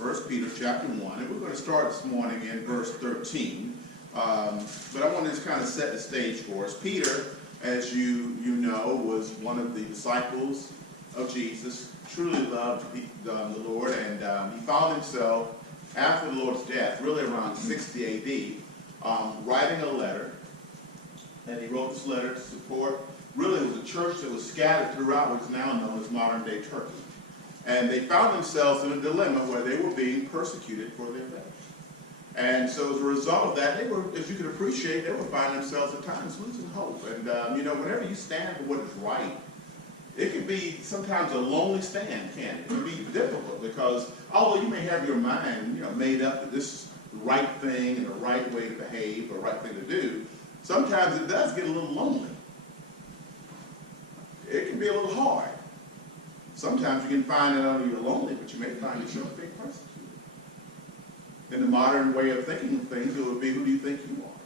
1 Peter chapter 1, and we're going to start this morning in verse 13. But I want to just kind of set the stage for us. Peter, as you know, was one of the disciples of Jesus, truly loved the Lord, and he found himself, after the Lord's death, really around 60 AD, writing a letter. And he wrote this letter to support, really it was a church that was scattered throughout what is now known as modern-day Turkey. And they found themselves in a dilemma where they were being persecuted for their faith. And so as a result of that, they were, as you can appreciate, they were finding themselves at times losing hope. And, whenever you stand for what is right, it can be sometimes a lonely stand, can't it? It can be difficult because although you may have your mind, made up that this is the right thing and the right way to behave, the right thing to do, sometimes it does get a little lonely. It can be a little hard. Sometimes you can find that only you're lonely, but you may find yourself being persecuted. In the modern way of thinking of things, it would be, who do you think you are?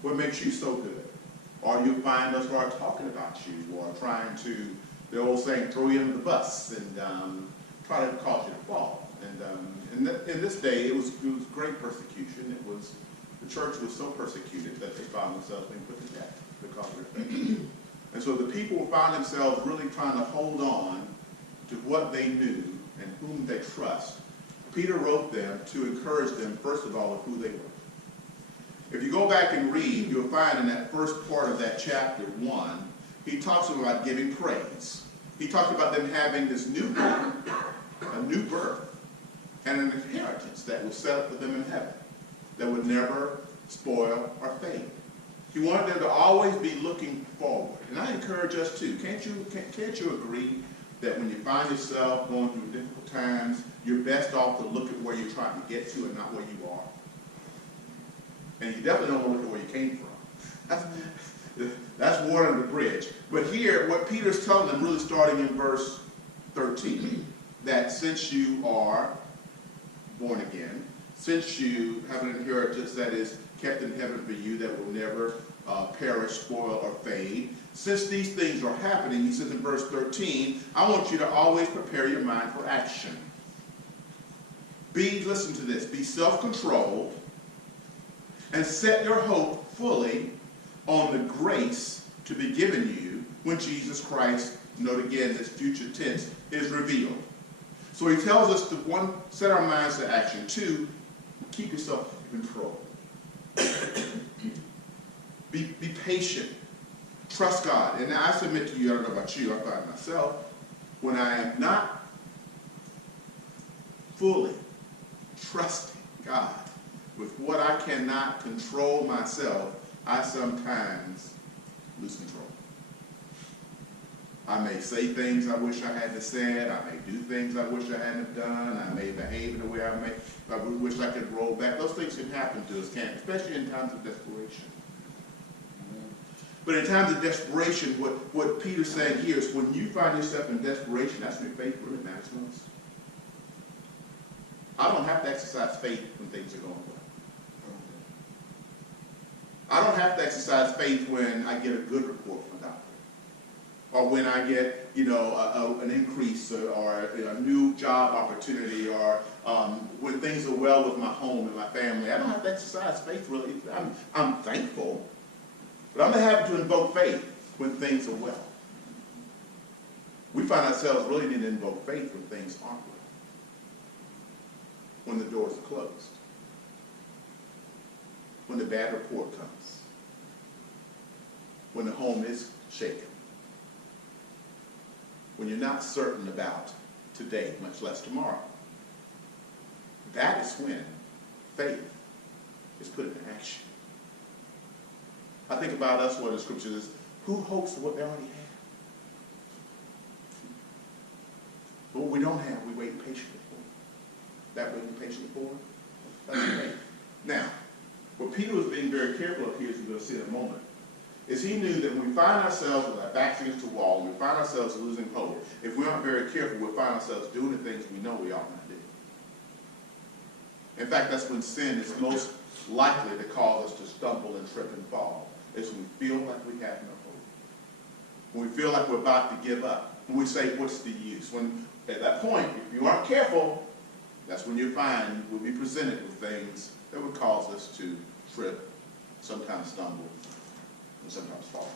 What makes you so good? Or you find us start talking about you, or trying to, the old saying, throw you under the bus and try to cause you to fall. And in this day, it was great persecution. The church was so persecuted that they found themselves being put to death because of their faith. And so the people found themselves really trying to hold on to what they knew and whom they trust. Peter wrote them to encourage them, first of all, of who they were. If you go back and read, you'll find in that first part of that chapter 1, he talks about giving praise. He talks about them having this new hope, a new birth, and an inheritance that was set up for them in heaven that would never spoil or fade. He wanted them to always be looking forward. And I encourage us too. Can't you agree that when you find yourself going through difficult times, you're best off to look at where you're trying to get to and not where you are? And you definitely don't want to look at where you came from. That's water under the bridge. But here, what Peter's telling them, really starting in verse 13, that since you are born again, since you have an inheritance that is kept in heaven for you that will never perish, spoil, or fade, since these things are happening, he says in verse 13, I want you to always prepare your mind for action. Listen to this, be self-controlled and set your hope fully on the grace to be given you when Jesus Christ, note again this future tense, is revealed. So he tells us to, one, set our minds to action. Two, keep yourself in control. Be patient. Trust God. And I submit to you, I don't know about you, I find myself, when I am not fully trusting God with what I cannot control myself, I sometimes lose control. I may say things I wish I hadn't said. I may do things I wish I hadn't done. I may behave in a way I wish I could roll back. Those things can happen to us, can't they? Especially in times of desperation. But in times of desperation, what Peter's saying here is when you find yourself in desperation, that's when faith really matters most. I don't have to exercise faith when things are going well. I don't have to exercise faith when I get a good report from a doctor, or when I get, an increase or a new job opportunity, or when things are well with my home and my family. I don't have to exercise faith really. I'm thankful, but I'm not having to invoke faith when things are well. We find ourselves really needing to invoke faith when things aren't well, when the doors are closed, when the bad report comes, when the home is shaken, when you're not certain about today, much less tomorrow. That is when faith is put into action. I think about us where the scripture is, who hopes for what they already have? But what we don't have, we wait patiently for. That waiting patiently for, that's faith. Now, what Peter was being very careful of here, as we're going to see in a moment, is he knew that when we find ourselves with our backs against the wall, and we find ourselves losing hope, if we aren't very careful, we'll find ourselves doing the things we know we ought not do. In fact, that's when sin is most likely to cause us to stumble and trip and fall, is when we feel like we have no hope. When we feel like we're about to give up. When we say, what's the use? When at that point, if you aren't careful, that's That's when your mind will be presented with things that would cause us to trip, sometimes stumble, and sometimes fall.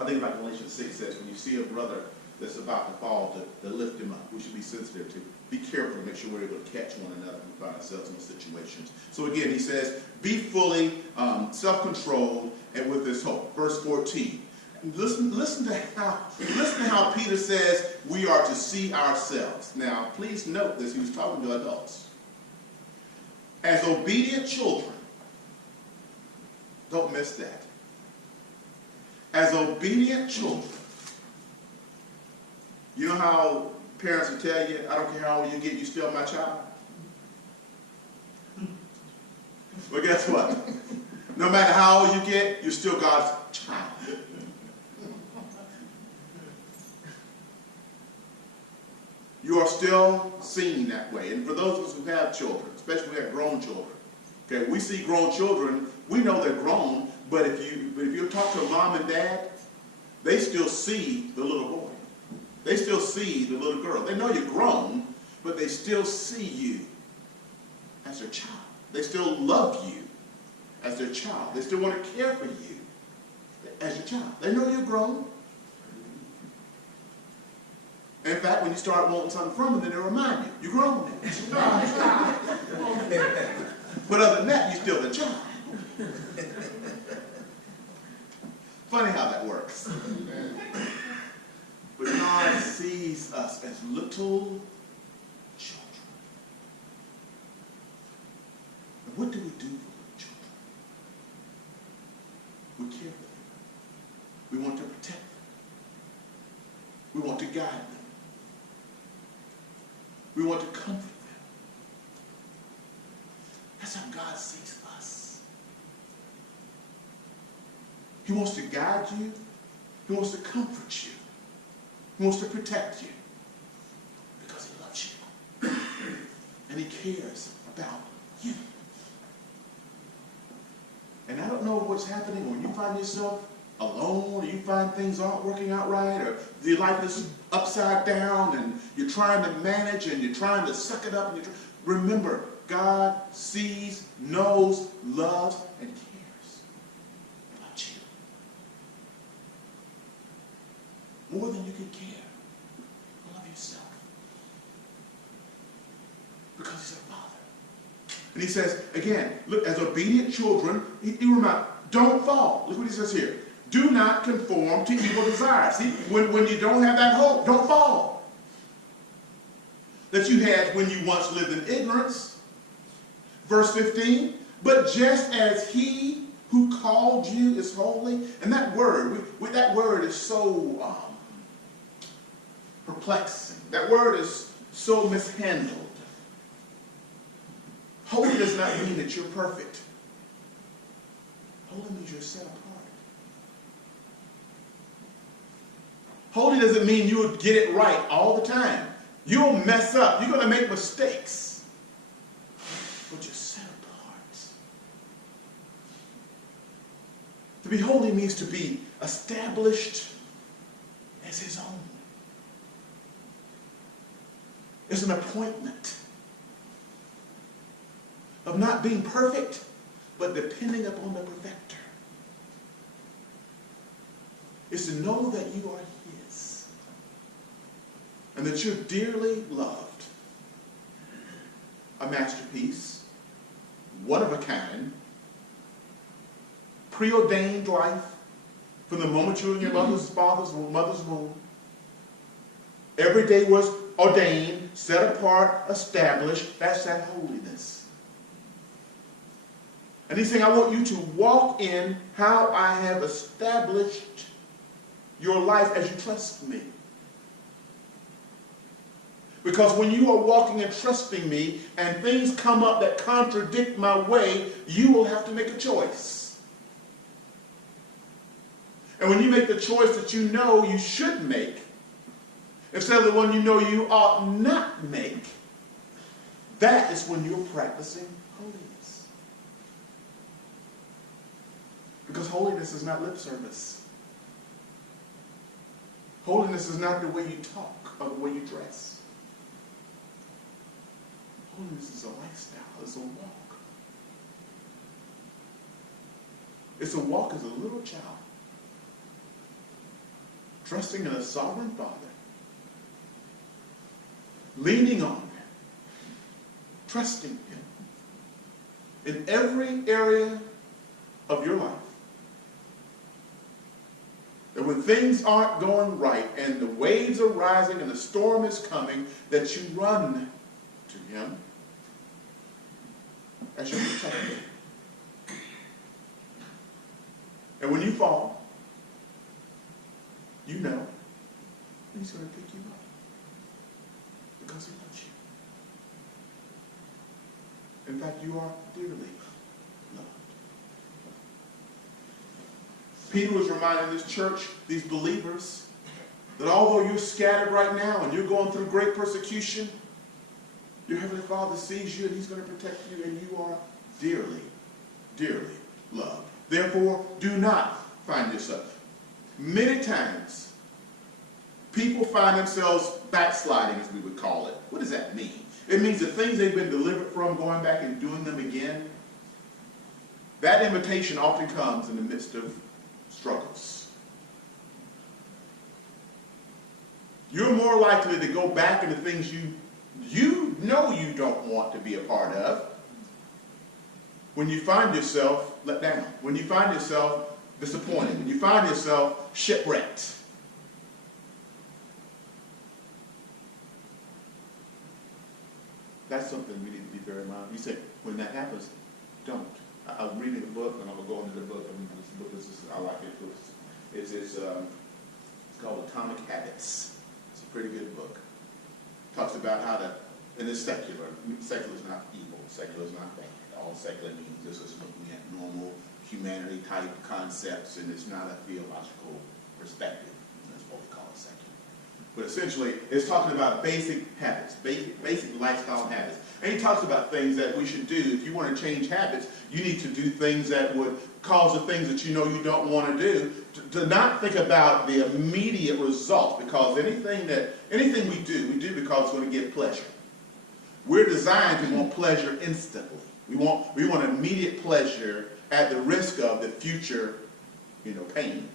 I think about Galatians 6 says, when you see a brother that's about to fall, to lift him up. We should be sensitive to be careful to make sure we're able to catch one another when we find ourselves in those situations. So again, he says, be fully self-controlled and with this hope. Verse 14. Listen to how Peter says we are to see ourselves. Now, please note this. He was talking to adults. As obedient children, don't miss that. As obedient children, you know how parents will tell you, I don't care how old you get, you're still my child? Well, guess what? No matter how old you get, you're still God's child. You are still seen that way. And for those of us who have children, especially who have grown children, okay, we see grown children, we know they're grown, but if you talk to mom and dad, they still see the little boy. They still see the little girl. They know you're grown, but they still see you as their child. They still love you as their child. They still want to care for you as your child. They know you're grown. And in fact, when you start wanting something from them, then they remind you, you're grown now. But other than that, you're still the child. Funny how that works. But God sees us as little children. And what do we do for little children? We care for them. We want to protect them. We want to guide them. We want to comfort them. That's how God sees us. He wants to guide you. He wants to comfort you. He wants to protect you because he loves you. And he cares about you. And I don't know what's happening when you find yourself alone, or you find things aren't working out right, or your life is upside down and you're trying to manage and you're trying to suck it up. And remember, God sees, knows, loves, and cares about you. More than you can care. Love yourself. Because he's our Father. And he says, again, look, as obedient children, he reminds, don't fall. Look what he says here. Do not conform to evil desires. See, when you don't have that hope, don't fall. That you had when you once lived in ignorance. Verse 15, but just as he who called you is holy. And that word, that word is so perplexing. That word is so mishandled. Holy does not mean that you're perfect. Holy means you're set apart. Holy doesn't mean you'll get it right all the time. You'll mess up. You're going to make mistakes. But you're set apart. To be holy means to be established as his own. It's an appointment of not being perfect, but depending upon the perfecter. Is to know that you are his. And that you're dearly loved. A masterpiece. One of a kind. Preordained life. From the moment you were in your mother's womb. Every day was ordained, set apart, established. That's that holiness. And he's saying, I want you to walk in how I have established your life as you trust me. Because when you are walking and trusting me and things come up that contradict my way, you will have to make a choice. And when you make the choice that you know you should make, instead of the one you know you ought not make, that is when you're practicing holiness. Because holiness is not lip service. Holiness is not the way you talk or the way you dress. Holiness is a lifestyle. It's a walk. It's a walk as a little child, trusting in a sovereign Father, leaning on Him, trusting Him in every area of your life. That when things aren't going right and the waves are rising and the storm is coming, that you run to Him as your protector. And when you fall, you know He's going to pick you up because He loves you. In fact, you are dearly loved. Peter was reminding this church, these believers, that although you're scattered right now and you're going through great persecution, your Heavenly Father sees you and He's going to protect you, and you are dearly, dearly loved. Therefore, do not find yourself. Many times, people find themselves backsliding, as we would call it. What does that mean? It means the things they've been delivered from, going back and doing them again. That invitation often comes in the midst of struggles. You're more likely to go back into things you know you don't want to be a part of when you find yourself let down, when you find yourself disappointed, when you find yourself shipwrecked. That's something we need to be very mindful. You say, when that happens, don't. I'm reading a book, and I'm going to go into the book. I like it. It's called Atomic Habits. It's a pretty good book. Talks about how to, and it's secular. Secular is not evil. Secular is not bad. All secular means is just looking at normal humanity type concepts, and it's not a theological perspective. That's what we call it secular. But essentially, it's talking about basic habits, basic lifestyle habits. And he talks about things that we should do. If you want to change habits, you need to do things that would cause the things that you know you don't want to do. To not think about the immediate results, because anything we do because it's going to give pleasure. We're designed to want pleasure instantly. We want immediate pleasure at the risk of the future, pain.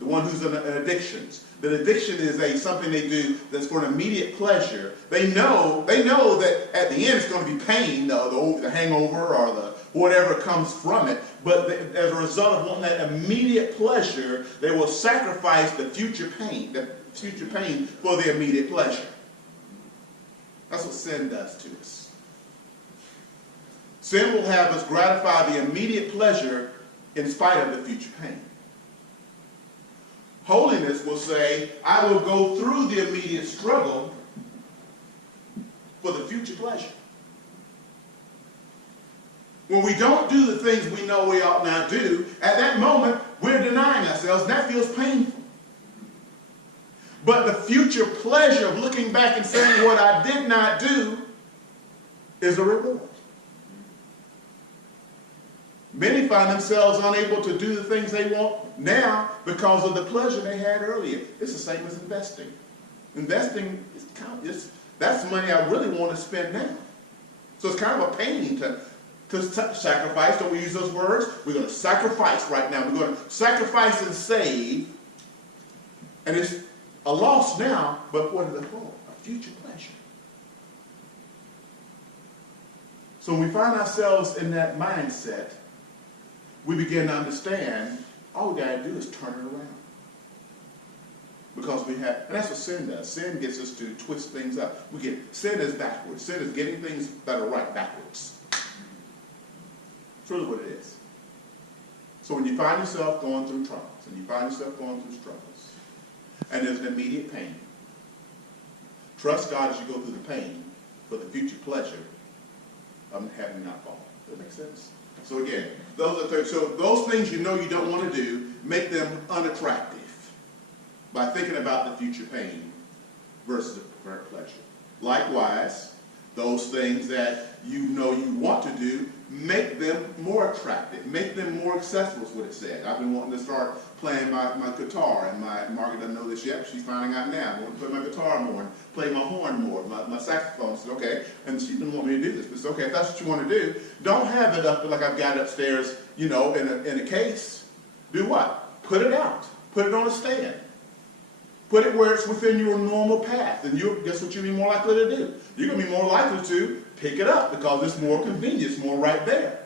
The one who's in addictions. The addiction is something they do that's for an immediate pleasure. They know that at the end it's going to be pain, the hangover or the whatever comes from it. But as a result of wanting that immediate pleasure, they will sacrifice the future pain for the immediate pleasure. That's what sin does to us. Sin will have us gratify the immediate pleasure in spite of the future pain. Holiness will say, I will go through the immediate struggle for the future pleasure. When we don't do the things we know we ought not do, at that moment, we're denying ourselves, and that feels painful. But the future pleasure of looking back and saying what I did not do is a reward. Many find themselves unable to do the things they want now because of the pleasure they had earlier. It's the same as investing. Investing that's money I really want to spend now. So it's kind of a pain to sacrifice. Don't we use those words? We're going to sacrifice right now. We're going to sacrifice and save. And it's a loss now, but what is it for? A future pleasure. So when we find ourselves in that mindset, we begin to understand all we got to do is turn it around. Because and that's what sin does. Sin gets us to twist things up. Sin is backwards. Sin is getting things that are right backwards. It's really what it is. So when you find yourself going through trials, and you find yourself going through struggles, and there's an immediate pain, trust God as you go through the pain for the future pleasure of having not fall. Does that make sense? So again, those things you know you don't want to do, make them unattractive by thinking about the future pain versus the current pleasure. Likewise, those things that you know you want to do, make them more attractive, make them more accessible is what it said. I've been wanting to start playing my guitar, and Margaret doesn't know this yet, but she's finding out now. I want to play my guitar more and play my horn more, my saxophone. I said, okay, and she didn't want me to do this, but it's okay, if that's what you want to do, don't have it up like I've got it upstairs, you know, in a case. Do what? Put it out. Put it on a stand. Put it where it's within your normal path, and guess what you'll be more likely to do? You're going to be more likely to pick it up because it's more convenient, it's more right there.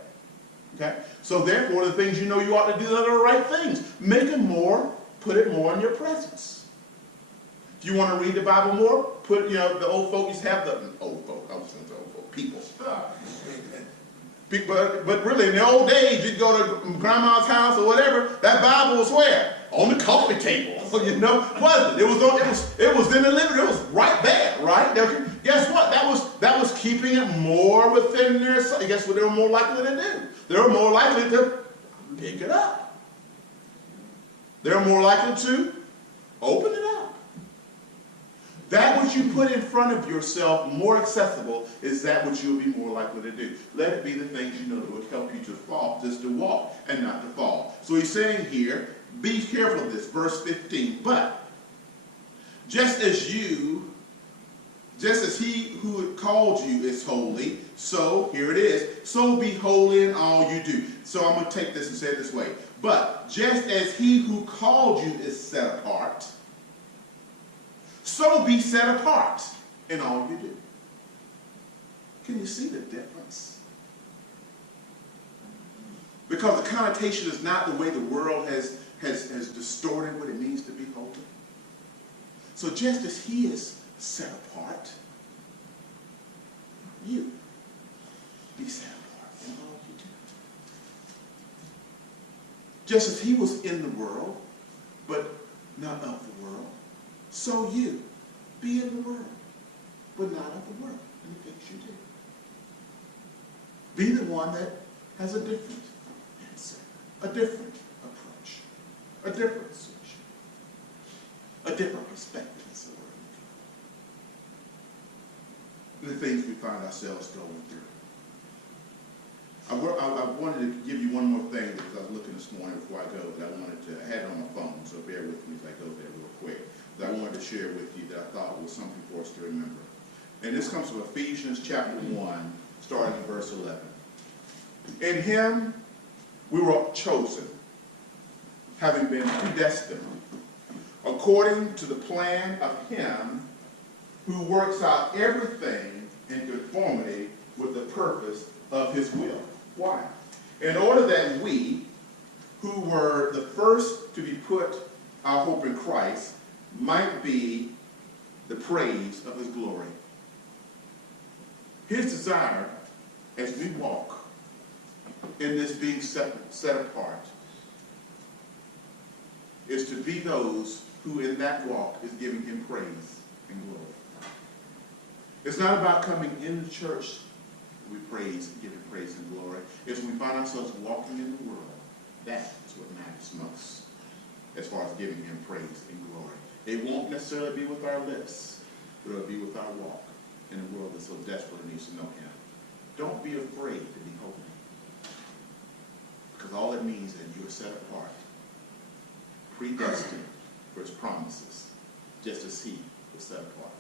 Okay? So therefore, the things you know you ought to do that are the right things. Make it more, put it more in your presence. If you want to read the Bible more, put, the old folk used to have I was going to say old folk, people. But really, in the old days, you'd go to grandma's house or whatever, that Bible was where? On the coffee table, wasn't it? It was in the living room. It was right there, right? Guess what? That was keeping it more within their sight. Guess what they were more likely to do? They were more likely to pick it up. They were more likely to open it up. That which you put in front of yourself, more accessible, is that which you'll be more likely to do. Let it be the things you know that will help you to fall, just to walk and not to fall. So he's saying here, be careful of this, verse 15. But just as he who called you is holy, so, here it is, so be holy in all you do. So I'm going to take this and say it this way. But just as he who called you is set apart, so be set apart in all you do. Can you see the difference? Because the connotation is not the way the world has distorted what it means to be holy. So just as he is set apart, you be set apart in all you do. Just as he was in the world, but not of the world, so you be in the world, but not of the world in the things you do. Be the one that has a different answer, a different approach, a different solution, a different perspective is the word. The things we find ourselves going through. I wanted to give you one more thing because I was looking this morning before I go, that I had it on my phone, so bear with me as I go there real quick. That I wanted to share with you that I thought was something for us to remember. And this comes from Ephesians chapter 1, starting in verse 11. In him we were chosen, having been predestined, according to the plan of him who works out everything in conformity with the purpose of his will. Why? In order that we, who were the first to be put our hope in Christ, might be the praise of his glory. His desire as we walk in this being set apart is to be those who in that walk is giving him praise and glory. It's not about coming into church we praise, giving praise and glory. It's when we find ourselves walking in the world. That is what matters most as far as giving him praise and glory. It won't necessarily be with our lips, but it'll be with our walk in a world that so desperately needs to know him. Don't be afraid to be holy. Because all it means is that you are set apart, predestined for his promises, just as he was set apart.